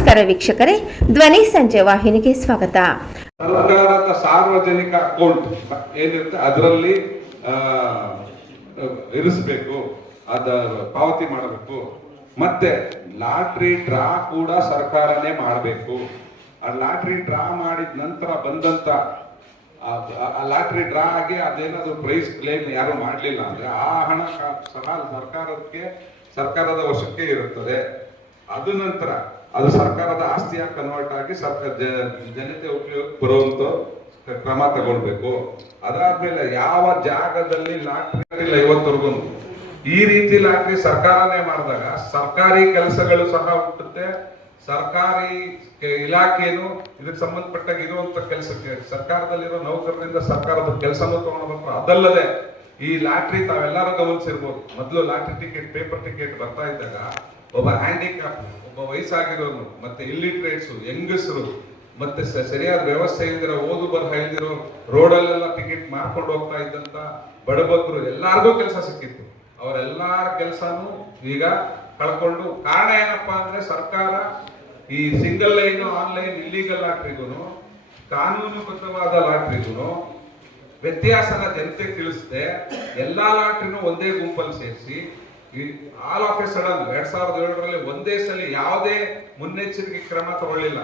ನಮಸ್ಕಾರ ವೀಕ್ಷಕರೇ, ಧ್ವನಿ ಸಂಜೆ ವಾಹಿನಿಗೆ ಸ್ವಾಗತ. ಸರ್ಕಾರದ ಸಾರ್ವಜನಿಕ ಅಕೌಂಟ್ ಏನಿರುತ್ತೆ ಅದರಲ್ಲಿ ಇರಿಸಬೇಕು, ಅದ ಪಾವತಿ ಮಾಡಬೇಕು. ಮತ್ತೆ ಲಾಟ್ರಿ ಡ್ರಾ ಕೂಡ ಸರ್ಕಾರನೇ ಮಾಡಬೇಕು. ಆ ಲಾಟ್ರಿ ಡ್ರಾ ಮಾಡಿದ ನಂತರ ಬಂದಂತ ಲಾಟ್ರಿ ಡ್ರಾ ಆಗಿ ಅದೇನಾದ್ರು ಪ್ರೈಸ್ ಕ್ಲೇಮ್ ಯಾರು ಮಾಡಲಿಲ್ಲ ಅಂದ್ರೆ ಆ ಹಣ ಸಹ ಸರ್ಕಾರದ ವಶಕ್ಕೆ ಇರುತ್ತದೆ. ಅದು ನಂತರ ಅದು ಸರ್ಕಾರದ ಆಸ್ತಿಯಾಗಿ ಕನ್ವರ್ಟ್ ಆಗಿ ಜನತೆ ಉಪಯೋಗ ಬರುವಂತ ಕ್ರಮ ತಗೊಳ್ಬೇಕು. ಅದಾದ್ಮೇಲೆ ಯಾವ ಜಾಗದಲ್ಲಿ ಲಾಟ್ರಿ ಇಲ್ಲ ಇವತ್ತವರೆಗೂ ಈ ರೀತಿ ಲಾಟ್ರಿ ಸರ್ಕಾರನೇ ಮಾಡಿದಾಗ ಸರ್ಕಾರಿ ಕೆಲಸಗಳು ಸಹ ಹುಟ್ಟುತ್ತೆ. ಸರ್ಕಾರಿ ಇಲಾಖೆನು ಇದಕ್ಕೆ ಸಂಬಂಧಪಟ್ಟಾಗ ಇರುವಂತ ಕೆಲಸಕ್ಕೆ ಸರ್ಕಾರದಲ್ಲಿರೋ ನೌಕರರಿಂದ ಸರ್ಕಾರದ ಕೆಲಸನೂ ತಗೊಂಡ್ಬರ್ತಾರೆ. ಅದಲ್ಲದೆ ಈ ಲಾಟ್ರಿ ತಾವೆಲ್ಲರೂ ಗಮನಿಸಿರ್ಬೋದು, ಮೊದಲು ಲಾಟ್ರಿ ಟಿಕೆಟ್, ಪೇಪರ್ ಟಿಕೆಟ್ ಬರ್ತಾ ಇದ್ದಾಗ ಒಬ್ಬ ಹ್ಯಾಂಡಿಕ್ಯಾಪ್, ಒಬ್ಬ ವಯಸ್ಸಾಗಿರೋನು, ಮತ್ತೆ ಇಲ್ಲಿಟ್ರೇಟ್ಸು, ಹೆಂಗಸರು, ಮತ್ತೆ ಸರಿಯಾದ ವ್ಯವಸ್ಥೆ ಇಲ್ದಿರೋ, ಓದು ಬರಹ ಇಲ್ದಿರೋ ರೋಡಲ್ಲೆಲ್ಲ ಟಿಕೆಟ್ ಮಾರ್ಕೊಂಡು ಹೋಗ್ತಾ ಇದ್ದಂತ ಬಡಬಗ್ರು ಎಲ್ಲಾರ್ಗೂ ಕೆಲಸ ಸಿಕ್ಕಿತ್ತು. ಅವರೆಲ್ಲಾರ ಕೆಲಸನೂ ಈಗ ಕಳ್ಕೊಂಡು, ಕಾರಣ ಏನಪ್ಪಾ ಅಂದ್ರೆ ಸರ್ಕಾರ ಈ ಸಿಂಗಲ್ ಲೈನ್, ಆನ್ಲೈನ್, ಇಲ್ಲಿಗಲ್ ಲಾಟ್ರಿಗೂ ಕಾನೂನುಬದ್ಧವಾದ ಲಾಟ್ರಿಗೂ ವ್ಯತ್ಯಾಸನ ಜನತೆಗೆ ತಿಳಿಸದೆ ಎಲ್ಲಾ ಲಾಟ್ರಿನೂ ಒಂದೇ ಗುಂಪಲ್ಲಿ ಸೇರಿಸಿ ಆಲ್ ಆಫ್ ಎ ಸಡನ್ 2007ರಲ್ಲಿ ಒಂದೇ ಸಲ ಯಾವುದೇ ಮುನ್ನೆಚ್ಚರಿಕೆ ಕ್ರಮ ತಗೊಳ್ಳಿಲ್ಲ.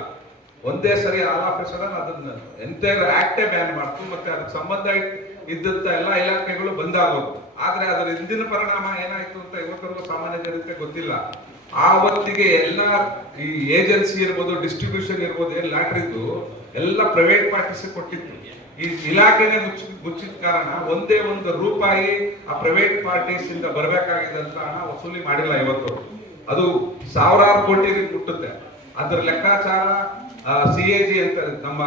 ಒಂದೇ ಸರಿ ಆಲ್ ಆಫ್ ಎ ಸಡನ್ ಅದನ್ನ ಎಂಟೈರ್ ಆಕ್ಟೇ ಬ್ಯಾನ್ ಮಾಡ್ತು. ಮತ್ತೆ ಅದಕ್ಕೆ ಸಂಬಂಧ ಇದ್ದಂತ ಎಲ್ಲಾ ಇಲಾಖೆಗಳು ಬಂದ್ ಆಗೋದು. ಆದ್ರೆ ಅದರ ಹಿಂದಿನ ಪರಿಣಾಮ ಏನಾಯ್ತು ಅಂತ ಇವತ್ತರೆಗೂ ಸಾಮಾನ್ಯ ಜನತೆ ಗೊತ್ತಿಲ್ಲ. ಆ ಹೊತ್ತಿಗೆ ಎಲ್ಲ ಈ ಏಜೆನ್ಸಿ ಇರ್ಬೋದು, ಡಿಸ್ಟ್ರಿಬ್ಯೂಷನ್ ಇರ್ಬೋದು, ಏನ್ ಲಾಟ್ರಿದು ಎಲ್ಲ ಪ್ರೈವೇಟ್ ಪಾರ್ಟೀಸ್ ಕೊಟ್ಟಿತ್ತು. ಈ ಇಲಾಖೆನೇ ಮುಚ್ಚಿದ ಕಾರಣ ಒಂದೇ ಒಂದು ರೂಪಾಯಿ ಆ ಪ್ರೈವೇಟ್ ಪಾರ್ಟೀಸ್ ಇಂದ ಬರಬೇಕಾಗಿದ್ದಂತ ಹಣ ವಸೂಲಿ ಮಾಡಿಲ್ಲ ಇವತ್ತು. ಅದು ಸಾವಿರಾರು ಕೋಟಿ ಮುಟ್ಟುತ್ತೆ. ಅದರ ಲೆಕ್ಕಾಚಾರ CAG ಅಂತ ನಮ್ಮ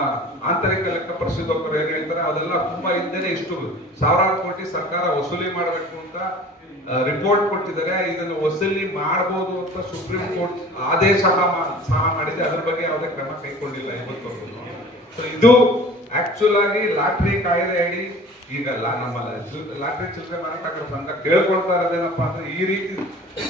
ಆಂತರಿಕ ಲೆಕ್ಕ ಪರಿಶೋಧಕರು ಏನ್ ಹೇಳ್ತಾರೆ, ಅದೆಲ್ಲ ತುಂಬಾ ಹಿಂದೆನೆ ಇಷ್ಟು ಸಾವಿರಾರು ಕೋಟಿ ಸರ್ಕಾರ ವಸೂಲಿ ಮಾಡಬೇಕು ಅಂತ ರಿಪೋರ್ಟ್ ಕೊಟ್ಟಿದ್ದಾರೆ. ಇದನ್ನು ವಸೂಲಿ ಮಾಡಬಹುದು ಅಂತ ಸುಪ್ರೀಂ ಕೋರ್ಟ್ ಆದೇಶ ಸಹ ಮಾಡಿದೆ. ಅದ್ರ ಬಗ್ಗೆ ಯಾವುದೇ ಕ್ರಮ ಕೈಗೊಂಡಿಲ್ಲ ಇವತ್ತು. ಇದು ಆಕ್ಚುಲ್ ಆಗಿ ಲಾಟ್ರಿ ಕಾಯ್ದೆ ಅಡಿ ಈಗ ನಮ್ಮ ಲಾಟ್ರಿ ಚಿಲ್ಲರೆ ಮಾರಾಟಗಾರರ ಸಂಘ ಕೇಳ್ಕೊಳ್ತಾ ಇರೋದೇನಪ್ಪಾ ಅಂದ್ರೆ, ಈ ರೀತಿ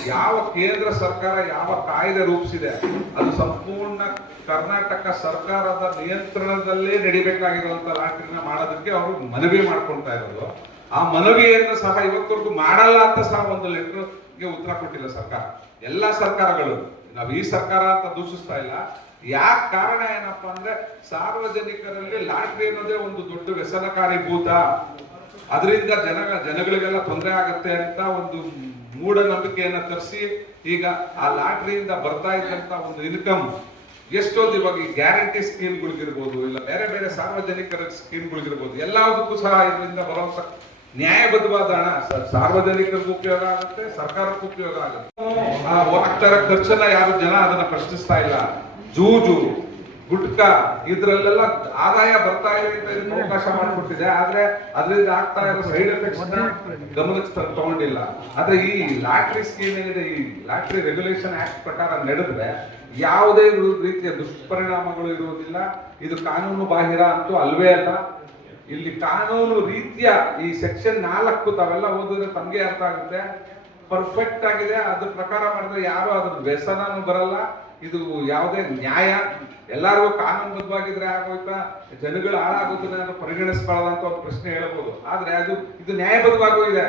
ಯಾವ ಕೇಂದ್ರ ಸರ್ಕಾರ ಯಾವ ಕಾಯ್ದೆ ರೂಪಿಸಿದೆ ಅದು ಸಂಪೂರ್ಣ ಕರ್ನಾಟಕ ಸರ್ಕಾರದ ನಿಯಂತ್ರಣದಲ್ಲೇ ನಡಿಬೇಕಾಗಿರುವಂತ ಲಾಟ್ರಿನ ಮಾಡೋದಕ್ಕೆ ಅವರು ಮನವಿ ಮಾಡ್ಕೊಳ್ತಾ ಇರೋದು. ಆ ಮನವಿಯನ್ನು ಸಹ ಇವತ್ತವರೆಗೂ ಮಾಡಲ್ಲ ಅಂತ ಸಹ ಒಂದು ಲೆಟರ್ಗೆ ಉತ್ತರ ಕೊಟ್ಟಿಲ್ಲ ಸರ್ಕಾರ. ಎಲ್ಲಾ ಸರ್ಕಾರಗಳು, ನಾವು ಈ ಸರ್ಕಾರ ಅಂತ ದೂಷಿಸ್ತಾ ಇಲ್ಲ. ಯಾಕೆ ಕಾರಣ ಏನಪ್ಪಾ ಅಂದ್ರೆ, ಸಾರ್ವಜನಿಕರಲ್ಲಿ ಲಾಟ್ರಿ ಅನ್ನೋದೇ ಒಂದು ದೊಡ್ಡ ವ್ಯಸನಕಾರಿ ಭೂತ. ಅದರಿಂದ ಜನಗಳಿಗೆಲ್ಲ ತೊಂದರೆ ಆಗತ್ತೆ ಅಂತ ಒಂದು ಮೂಢನಂಬಿಕೆಯನ್ನ ತರಿಸಿ ಈಗ ಆ ಲಾಟ್ರಿಯಿಂದ ಬರ್ತಾ ಇದ್ದಂತ ಒಂದು ಇನ್ಕಮ್ ಎಷ್ಟೊಂದು ಇವಾಗ ಈ ಗ್ಯಾರಂಟಿ ಸ್ಕೀಮ್ಗಳಿಗಿರ್ಬೋದು, ಇಲ್ಲ ಬೇರೆ ಬೇರೆ ಸಾರ್ವಜನಿಕರ ಸ್ಕೀಮ್ಗಳಿಗಿರ್ಬೋದು, ಎಲ್ಲದಕ್ಕೂ ಸಹ ಇದರಿಂದ ಬರುವಂತ ನ್ಯಾಯಬದ್ಧವಾದ ಹಣ ಸಾರ್ವಜನಿಕರಿಗೂ ಉಪಯೋಗ ಆಗುತ್ತೆ, ಸರ್ಕಾರಕ್ಕೂ ಉಪಯೋಗ ಆಗುತ್ತೆ. ಆಗ್ತಾ ಇರೋ ಖರ್ಚನ್ನ ಯಾರು ಜನ ಅದನ್ನ ಪ್ರಶ್ನಿಸ್ತಾ ಇಲ್ಲ. ಜೂಜು, ಗುಟ್ಕಾ ಇದ್ರಲ್ಲೆಲ್ಲ ಆದಾಯ ಬರ್ತಾ ಇದೆ ಅಂತ ಇದಕ್ಕೆ ಅವಕಾಶ ಮಾಡಿಕೊಟ್ಟಿದೆ. ಆದ್ರೆ ಅದರಿಂದ ಆಗ್ತಾ ಇರೋ ಸೈಡ್ ಎಫೆಕ್ಟ್ಸ್ ಗಮನಕ್ಕೆ ತಗೊಂಡಿಲ್ಲ. ಆದ್ರೆ ಈ ಲಾಟ್ರಿ ಸ್ಕೀಮ್ ಏನಿದೆ, ಈ ಲಾಟ್ರಿ ರೆಗ್ಯುಲೇಷನ್ ಆಕ್ಟ್ ಪ್ರಕಾರ ನಡೆದ್ರೆ ಯಾವುದೇ ರೀತಿಯ ದುಷ್ಪರಿಣಾಮಗಳು ಇರುವುದಿಲ್ಲ. ಇದು ಕಾನೂನು ಬಾಹಿರ ಅಂತೂ ಅಲ್ವೇ ಅಲ್ಲ. ಇಲ್ಲಿ ಕಾನೂನು ರೀತಿಯ ಈ ಸೆಕ್ಷನ್ 4 ತಾವೆಲ್ಲ ಓದಿದ್ರೆ ತಮಗೆ ಅರ್ಥ ಆಗುತ್ತೆ, ಪರ್ಫೆಕ್ಟ್ ಆಗಿದೆ. ಅದ್ರ ಪ್ರಕಾರ ಮಾಡಿದ್ರೆ ಯಾರು ಅದ್ರ ವ್ಯಸನೂ ಬರಲ್ಲ. ಇದು ಯಾವುದೇ ನ್ಯಾಯ, ಎಲ್ಲರಿಗೂ ಕಾನೂನುಬದ್ಧವಾಗಿದ್ರೆ ಆಗೋಯ್ತಾ, ಜನಗಳು ಹಾಳಾಗೋದನ್ನ ನಾವು ಪರಿಗಣಿಸ್ಕೊಳ್ಳೋದಂತ ಒಂದು ಪ್ರಶ್ನೆ ಹೇಳಬಹುದು. ಆದ್ರೆ ಇದು ನ್ಯಾಯಬದ್ಧವಾಗೂ ಇದೆ.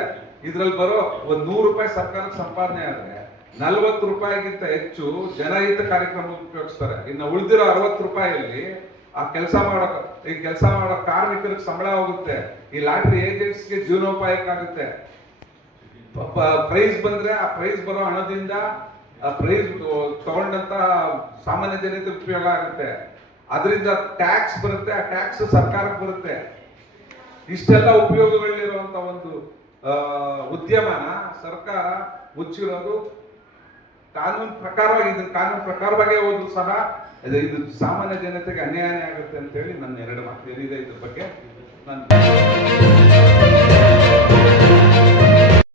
ಇದ್ರಲ್ಲಿ ಬರೋ ಒಂದು 100 ರೂಪಾಯಿ ಸರ್ಕಾರದ ಸಂಪಾದನೆ ಆದ್ರೆ 40 ರೂಪಾಯಿಗಿಂತ ಹೆಚ್ಚು ಜನಹಿತ ಕಾರ್ಯಕ್ರಮ ಉಪಯೋಗಿಸ್ತಾರೆ. ಇನ್ನು ಉಳಿದಿರೋ 60 ರೂಪಾಯಿಯಲ್ಲಿ ಆ ಕೆಲಸ ಮಾಡೋ ಕಾರ್ಮಿಕರಿಗೆ ಸಂಬಳ ಹೋಗುತ್ತೆ. ಈ ಲಾಟ್ರಿ ಏಜೆಂಟ್ಸ್ಗೆ ಜೀವನೋಪಾಯಕ್ಕಾಗುತ್ತೆ. ಪ್ರೈಸ್ ಬಂದ್ರೆ ಆ ಪ್ರೈಸ್ ಬರೋ ಹಣದಿಂದ ಪ್ರೈಸ್ ತಗೊಂಡಂತ ಸಾಮಾನ್ಯ ಜನತೆ ಉಪಯೋಗ ಆಗುತ್ತೆ. ಅದರಿಂದ ಟ್ಯಾಕ್ಸ್ ಬರುತ್ತೆ, ಆ ಟ್ಯಾಕ್ಸ್ ಸರ್ಕಾರಕ್ಕೆ ಬರುತ್ತೆ. ಇಷ್ಟೆಲ್ಲ ಉಪಯೋಗಗಳಿರುವಂತ ಒಂದು ಉದ್ಯಮನ ಸರ್ಕಾರ ಮುಚ್ಚಿರೋದು ಕಾನೂನು ಪ್ರಕಾರವಾಗಿ ಹೋದ್ರು ಸಹ ಇದು ಸಾಮಾನ್ಯ ಜನತೆಗೆ ಅನ್ಯಾಯ ಆಗುತ್ತೆ ಅಂತ ಹೇಳಿ ನನ್ನ 2 ಮಾತು ಏನಿದೆ ಇದ್ರ ಬಗ್ಗೆ ನಾನು